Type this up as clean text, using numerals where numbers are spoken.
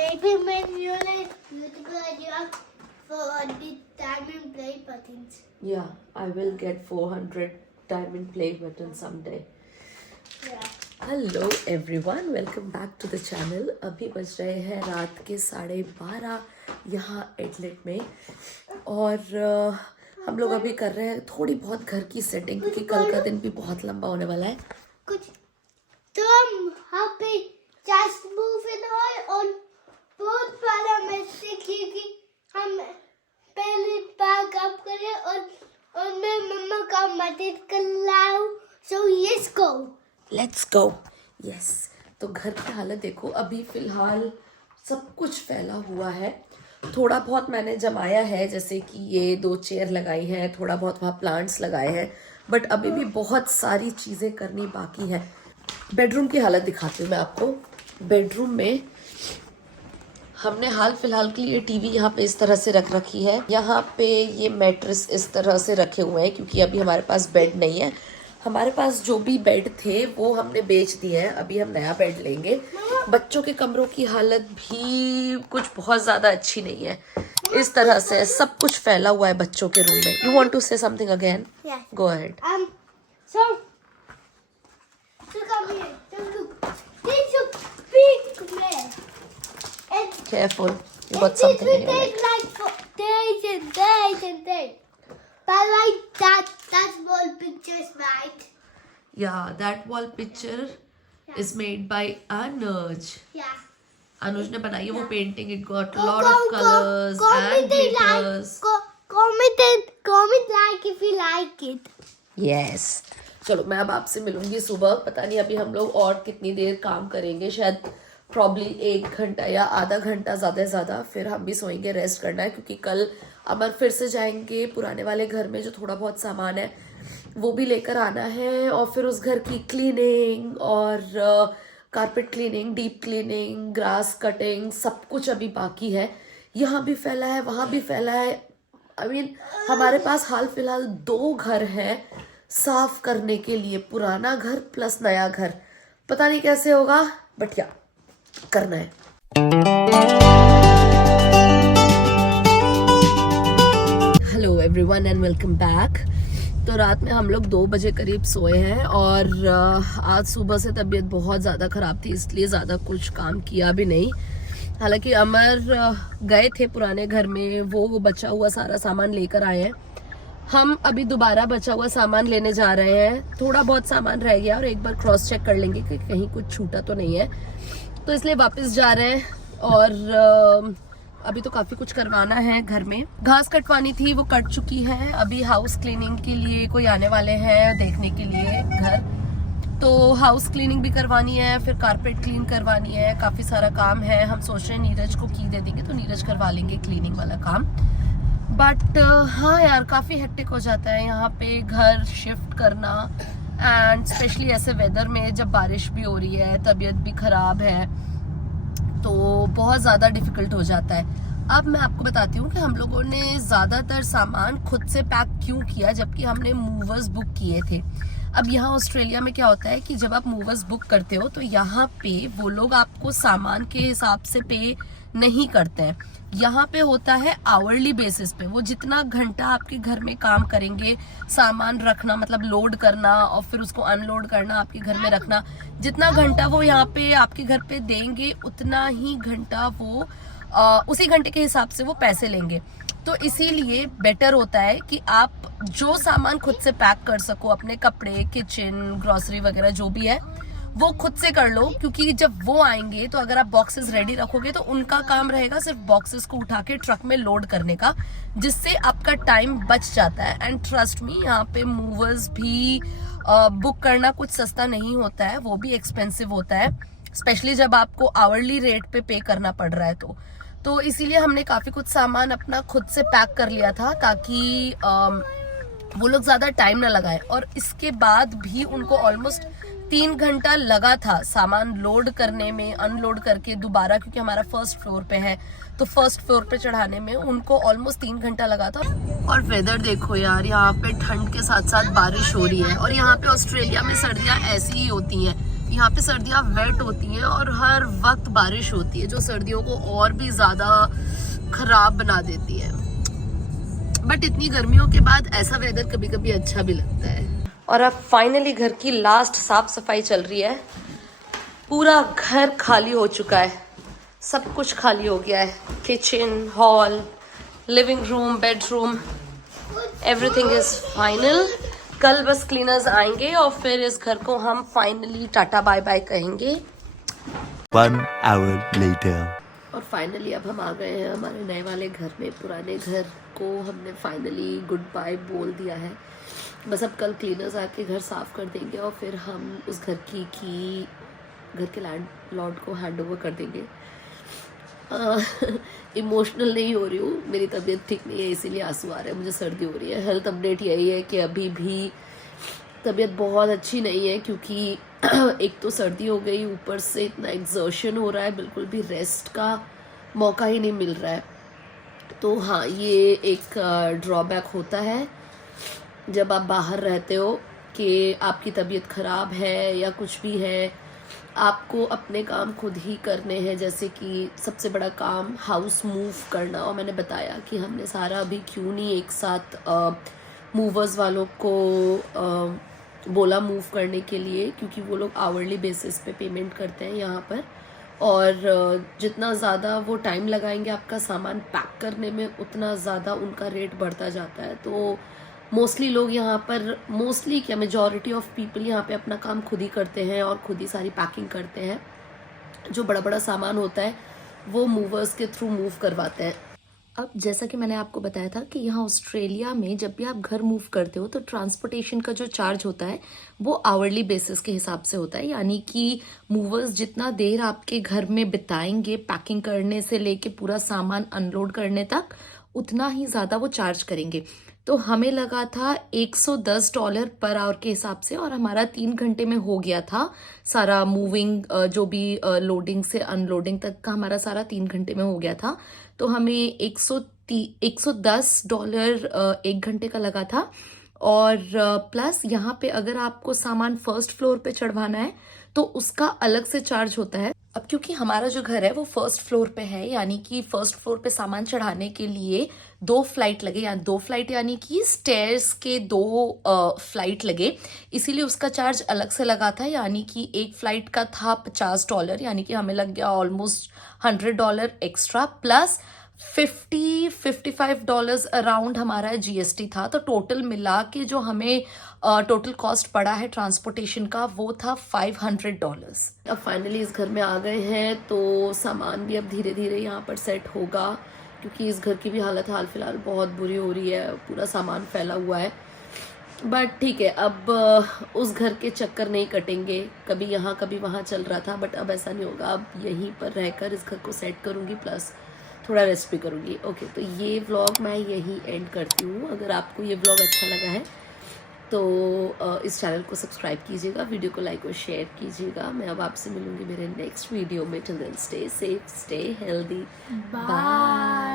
Maybe my beautiful idea for the diamond play buttons. Yeah, I will get 400 diamond play buttons someday. Yeah. Hello everyone, welcome back to the channel. अभी बज रहे हैं रात के 12:30 यहाँ एडलेट में, और हम लोग अभी कर रहे हैं थोड़ी बहुत घर की सेटिंग, क्योंकि कल का दिन भी बहुत लंबा होने वाला है। कुछ तुम happy just moving on बहुत बड़ा मैसेज, क्योंकि हम पहले पैक अप करें और मैं मम्मा का मदद कर लाऊं। So let's go. यस, तो घर की हालत देखो। अभी फिलहाल सब कुछ फैला हुआ है। थोड़ा बहुत मैंने जमाया है, जैसे कि ये 2 चेयर लगाई हैं, थोड़ा बहुत वहाँ प्लांट्स लगाए हैं, बट अभी भी बहुत सारी चीज़ें करनी बाकी है। बेडरूम की हालत दिखाती हूँ मैं आपको। बेडरूम में हमने हाल फिलहाल के लिए टीवी यहाँ पे इस तरह से रख रखी है। यहाँ पे ये मैट्रेस इस तरह से रखे हुए हैं, क्योंकि अभी हमारे पास बेड नहीं है। हमारे पास जो भी बेड थे वो हमने बेच दिए हैं, अभी हम नया बेड लेंगे। बच्चों के कमरों की हालत भी कुछ बहुत ज़्यादा अच्छी नहीं है। इस तरह से सब कुछ फैला हुआ है बच्चों के रूम में। You want to say something again? Yes. Go ahead. So come here. Look. This is a big mess. And Careful, you got something in your leg. take like for days and days and days. But like that wall pictures, right? Yeah, that wall picture is made by Anuj. Yeah. अनुज ने बनाई है वो painting. It got lot of colours and glitters. Comment like if you like it. Yes, चलो मैं अब आपसे मिलूंगी सुबह। पता नहीं अभी हम लोग और कितनी देर काम करेंगे, शायद प्रॉब्ली 1 घंटा या आधा घंटा ज़्यादा से ज़्यादा। फिर हम भी सोएंगे, रेस्ट करना है, क्योंकि कल अमर फिर से जाएंगे पुराने वाले घर में। जो थोड़ा बहुत सामान है वो भी लेकर आना है, और फिर उस घर की क्लीनिंग और carpet cleaning, deep cleaning, grass cutting, सब कुछ अभी बाकी है। यहाँ भी फैला है, वहाँ भी फैला है। आई मीन हमारे पास हाल फिलहाल 2 घर हैं साफ करने के लिए, पुराना घर प्लस नया घर। पता नहीं कैसे होगा, बट या करना है। Hello everyone and welcome back. तो रात में हम लोग 2 बजे करीब सोए हैं, और आज सुबह से तबीयत बहुत ज़्यादा ख़राब थी, इसलिए ज़्यादा कुछ काम किया भी नहीं। हालांकि अमर गए थे पुराने घर में, वो बचा हुआ सारा सामान लेकर आए हैं। हम अभी दोबारा बचा हुआ सामान लेने जा रहे हैं। थोड़ा बहुत सामान रह गया, और एक बार क्रॉस चेक कर लेंगे कि कहीं कुछ छूटा तो नहीं है, तो इसलिए वापस जा रहे हैं। और अभी तो काफ़ी कुछ करवाना है घर में। घास कटवानी थी, वो कट चुकी है। अभी हाउस क्लीनिंग के लिए कोई आने वाले हैं देखने के लिए घर, तो हाउस क्लीनिंग भी करवानी है, फिर कारपेट क्लीन करवानी है। काफ़ी सारा काम है। हम सोच रहे हैं नीरज को की दे देंगे तो नीरज करवा लेंगे क्लीनिंग वाला काम। बट हाँ यार, काफ़ी हेक्टिक हो जाता है यहाँ पे घर शिफ्ट करना, एंड स्पेशली ऐसे वेदर में जब बारिश भी हो रही है, तबीयत भी ख़राब है, तो बहुत ज़्यादा डिफ़िकल्ट हो जाता है। अब मैं आपको बताती हूँ कि हम लोगों ने ज़्यादातर सामान खुद से पैक क्यों किया, जबकि हमने मूवर्स बुक किए थे। अब यहाँ ऑस्ट्रेलिया में क्या होता है कि जब आप मूवर्स बुक करते हो तो यहाँ पे वो लोग आपको सामान के हिसाब से पे नहीं करते हैं। यहाँ पे होता है आवरली बेसिस पे। वो जितना घंटा आपके घर में काम करेंगे, सामान रखना मतलब लोड करना और फिर उसको अनलोड करना, आपके घर में रखना, जितना घंटा वो यहाँ पे आपके घर पे देंगे, उतना ही घंटा वो उसी घंटे के हिसाब से वो पैसे लेंगे। तो इसीलिए बेटर होता है कि आप जो सामान खुद से पैक कर सको, अपने कपड़े, किचन, ग्रोसरी वगैरह जो भी है वो खुद से कर लो, क्योंकि जब वो आएंगे तो अगर आप बॉक्सेस रेडी रखोगे तो उनका काम रहेगा सिर्फ बॉक्सेस को उठा के ट्रक में लोड करने का, जिससे आपका टाइम बच जाता है। एंड ट्रस्ट मी, यहाँ पे मूवर्स भी बुक करना कुछ सस्ता नहीं होता है, वो भी एक्सपेंसिव होता है, स्पेशली जब आपको आवरली रेट पे करना पड़ रहा है। तो इसीलिए हमने काफ़ी कुछ सामान अपना खुद से पैक कर लिया था, ताकि वो लोग ज़्यादा टाइम ना लगाए। और इसके बाद भी उनको ऑलमोस्ट 3 घंटा लगा था सामान लोड करने में, अनलोड करके दोबारा, क्योंकि हमारा फर्स्ट फ्लोर पे है, तो फर्स्ट फ्लोर पे चढ़ाने में उनको ऑलमोस्ट 3 घंटा लगा था। और वेदर देखो यार, यहाँ पे ठंड के साथ साथ बारिश हो रही है, और यहाँ पे ऑस्ट्रेलिया में सर्दियाँ ऐसी ही होती हैं। यहाँ पे सर्दियाँ वेट होती हैं और हर वक्त बारिश होती है, जो सर्दियों को और भी ज़्यादा खराब बना देती है। बट इतनी गर्मियों के बाद ऐसा वेदर कभी कभी अच्छा भी लगता है। और अब फाइनली घर की लास्ट साफ सफाई चल रही है। पूरा घर खाली हो चुका है, सब कुछ खाली हो गया है। Kitchen, hall, living room, bedroom, everything is final. कल बस क्लीनर्स आएंगे और फिर इस घर को हम फाइनली टाटा बाय बाय कहेंगे। 1 hour later. और फाइनली अब हम आ गए हैं हमारे नए वाले घर में। पुराने घर को हमने फाइनली गुड बाय बोल दिया है। बस अब कल क्लीनर्स आके घर साफ कर देंगे और फिर हम उस घर की घर के लैंडलॉर्ड को हैंड ओवर कर देंगे। इमोशनल नहीं हो रही हूँ, मेरी तबीयत ठीक नहीं है इसीलिए आंसू आ रहे हैं, मुझे सर्दी हो रही है। हेल्थ अपडेट यही है कि अभी भी तबीयत बहुत अच्छी नहीं है, क्योंकि एक तो सर्दी हो गई, ऊपर से इतना एग्जर्शन हो रहा है, बिल्कुल भी रेस्ट का मौका ही नहीं मिल रहा है। तो हाँ, ये एक ड्रॉबैक होता है जब आप बाहर रहते हो कि आपकी तबीयत ख़राब है या कुछ भी है, आपको अपने काम खुद ही करने हैं। जैसे कि सबसे बड़ा काम हाउस मूव करना, और मैंने बताया कि हमने सारा अभी क्यों नहीं एक साथ मूवर्स वालों को बोला मूव करने के लिए, क्योंकि वो लोग आवरली बेसिस पे पेमेंट करते हैं यहाँ पर, और जितना ज़्यादा वो टाइम लगाएंगे आपका सामान पैक करने में, उतना ज़्यादा उनका रेट बढ़ता जाता है। तो मोस्टली लोग यहाँ पर, मोस्टली क्या, मेजॉरिटी ऑफ पीपल यहाँ पे अपना काम खुद ही करते हैं और खुद ही सारी पैकिंग करते हैं। जो बड़ा बड़ा सामान होता है वो मूवर्स के थ्रू मूव करवाते हैं। अब जैसा कि मैंने आपको बताया था कि यहाँ ऑस्ट्रेलिया में जब भी आप घर मूव करते हो तो ट्रांसपोर्टेशन का जो चार्ज होता है वो आवरली बेसिस के हिसाब से होता है, यानी कि मूवर्स जितना देर आपके घर में बिताएंगे पैकिंग करने से लेके पूरा सामान अनलोड करने तक, उतना ही ज़्यादा वो चार्ज करेंगे। तो हमें लगा था $110 पर आवर के हिसाब से, और हमारा 3 घंटे में हो गया था सारा मूविंग, जो भी लोडिंग से अनलोडिंग तक का हमारा सारा 3 घंटे में हो गया था। तो हमें $110 1 घंटे का लगा था। और प्लस यहाँ पे अगर आपको सामान फर्स्ट फ्लोर पे चढ़वाना है तो उसका अलग से चार्ज होता है। अब क्योंकि हमारा जो घर है वो फर्स्ट फ्लोर पे है, यानी कि फर्स्ट फ्लोर पे सामान चढ़ाने के लिए 2 फ्लाइट लगे, या 2 फ्लाइट यानी कि स्टेयर्स के 2 फ्लाइट लगे, इसीलिए उसका चार्ज अलग से लगा था। यानी कि एक फ्लाइट का था $50, यानी कि हमें लग गया ऑलमोस्ट $100 एक्स्ट्रा, प्लस $55 अराउंड हमारा GST था। तो टोटल मिला के जो हमें टोटल कॉस्ट पड़ा है ट्रांसपोर्टेशन का वो था $500। अब फाइनली इस घर में आ गए हैं तो सामान भी अब धीरे धीरे यहाँ पर सेट होगा, क्योंकि इस घर की भी हालत हाल फिलहाल बहुत बुरी हो रही है, पूरा सामान फैला हुआ है। बट ठीक है, अब उस घर के चक्कर नहीं कटेंगे, कभी यहाँ कभी वहाँ चल रहा था, बट अब ऐसा नहीं होगा। अब यहीं पर रहकर इस घर को सेट करूँगी, प्लस थोड़ा रेस्ट भी करूँगी। ओके, तो ये व्लॉग मैं यहीं एंड करती हूँ। अगर आपको ये व्लॉग अच्छा लगा है तो इस चैनल को सब्सक्राइब कीजिएगा, वीडियो को लाइक और शेयर कीजिएगा। मैं अब आपसे मिलूँगी मेरे नेक्स्ट वीडियो में। Till then stay safe, stay healthy, bye.